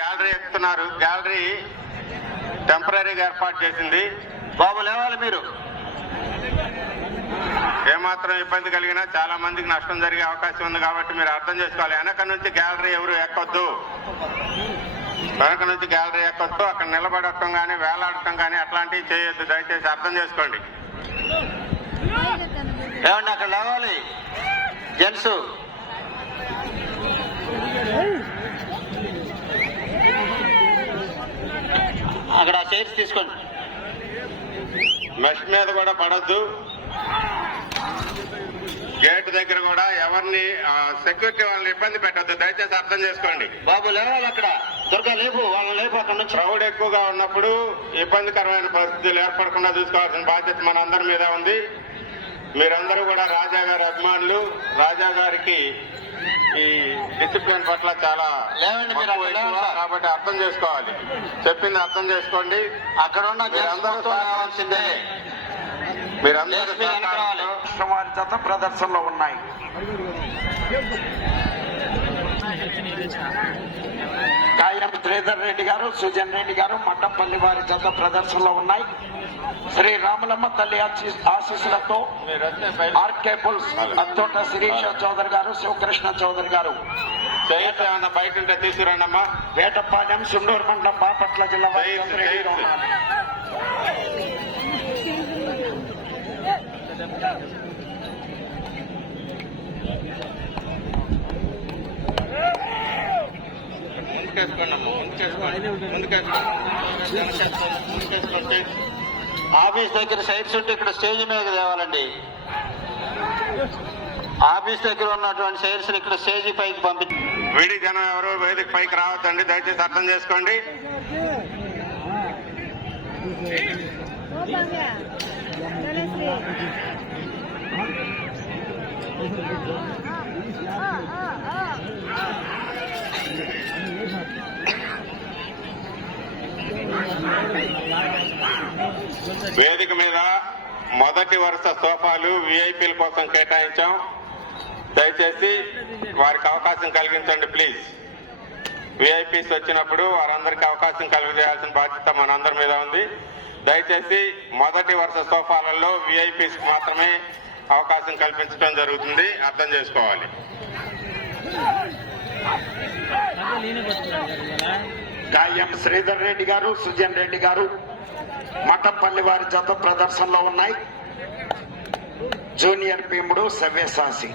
Gallery ఎక్కుతున్నారు gallery టెంపరీగా ఏర్పాటు చేసింది. బాబు లేవాలి మీరు. ఏమాత్రం ఇబ్బంది కలిగినా చాలా మందికి నష్టం జరిగే అవకాశం ఉంది కాబట్టి మీరు అర్థం చేసుకోవాలి. వెనక నుంచి గ్యాలరీ ఎవరు ఎక్కొద్దు. వెనక నుంచి గ్యాలరీ ఎక్కొద్దు. అక్కడ నిలబడటం కానీ వేలాడటం కానీ అట్లాంటివి చేయొద్దు. దయచేసి అర్థం చేసుకోండి. ఏమండి అక్కడ లేవాలి? జెంట్స్ అక్కడ చైర్స్ తీసుకోండి. మెష్ మీద కూడా పడొద్దు. గేట్ దగ్గర కూడా ఎవరిని సెక్యూరిటీ వాళ్ళని ఇబ్బంది పెట్టొద్దు. దయచేసి అర్థం చేసుకోండి. బాబు లేవాలి అక్కడ. దుర్గా లేపు వాళ్ళని లేపు అక్కడ నుంచి. క్రౌడ్ ఎక్కువగా ఉన్నప్పుడు ఇబ్బందికరమైన పరిస్థితులు ఏర్పడకుండా చూసుకోవాల్సిన బాధ్యత మనందరి మీద ఉంది. మీరందరూ కూడా రాజా గారి అభిమానులు రాజా గారికి ఈ డిసిప్లిన్ పట్ల చాలా. కాబట్టి అర్థం చేసుకోవాలి. చెప్పింది అర్థం చేసుకోండి. అక్కడ ఉన్న మీరందరూ వారి జత ప్రదర్శనలో ఉన్నాయి. గారు సుజన్ రెడ్డి గారు మట్టపల్లి వారి జత ప్రదర్శనలో ఉన్నాయి. శ్రీ రామలమ్మ తల్లి ఆశీ- ఆశీస్సులతో ఆర్కే బుల్స్ అత్తోట శిరీష చౌదరి గారు శివకృష్ణ చౌదరి గారు. బయట ఉంటే తీసుకురండి అమ్మా వేటపాలెం సుండూరు మండలం బాపట్ల జిల్లా వారి జత చైర్స్, రెడీగా చైర్స్. ఉన్నారు. ముందుకేసుకోండి అమ్మా ముందుకేసుకోండి ముందుకేసుకోండి. ముందుకేసుకోండి. ఆఫీస్ దగ్గర సైడ్స్ ఉంటే ఇక్కడ స్టేజ్ మీద తేవాలండి. ఆఫీస్ దగ్గర ఉన్నటువంటి చైర్స్ ఇక్కడ స్టేజ్ పైకి పంపించి విడి జనం ఎవరు వేదిక పైకి రావద్దండి దయచేసి అర్థం చేసుకోండి. వేదిక మీద మొదటి వరుస సోఫాలు విఐపీల కోసం కేటాయించాం. దయచేసి వారికి అవకాశం కలిగించండి ప్లీజ్ విఐపీస్ వచ్చినప్పుడు వారందరికీ అవకాశం కలిగజేయాల్సిన బాధ్యత మనందరి మీద ఉంది. దయచేసి మొదటి వరుస సోఫాలలో విఐపీస్ మాత్రమే అవకాశం కల్పించడం జరుగుతుంది. అర్థం చేసుకోవాలి. గాయం శ్రీధర్ రెడ్డి గారు సుజన్ రెడ్డి గారు మఠపల్లి వారి జత ప్రదర్శనలో ఉన్నాయి. జూనియర్ భీముడు సవ్యసాసి